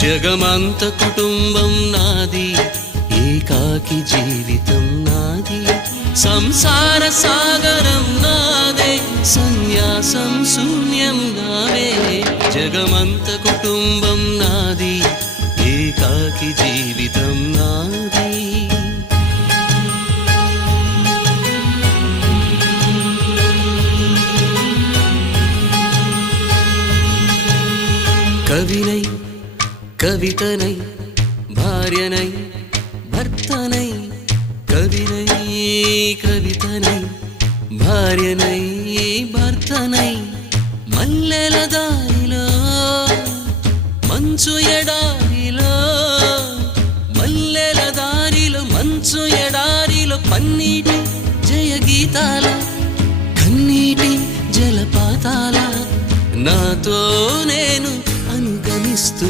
జగమంత కుటుంబం నాది, ఏకాకి జీవితం నాది, సంసార సాగరం నాదే, సన్యాసం శూన్యం నావే. జగమంత కుటుంబం నాది, ఏకాకి జీవితం నాది. కవినై కవితనై భార్యనై భర్తనై, కవినై కవితనై భార్యనై భర్తనై, మల్లెల దారిలో మంచు ఎడారిలో, మల్లెల దారిలో మంచు ఎడారిలో, పన్నీటి జయ గీతాల కన్నీటి జలపాతాల, నాతో నేను అనుగమిస్తూ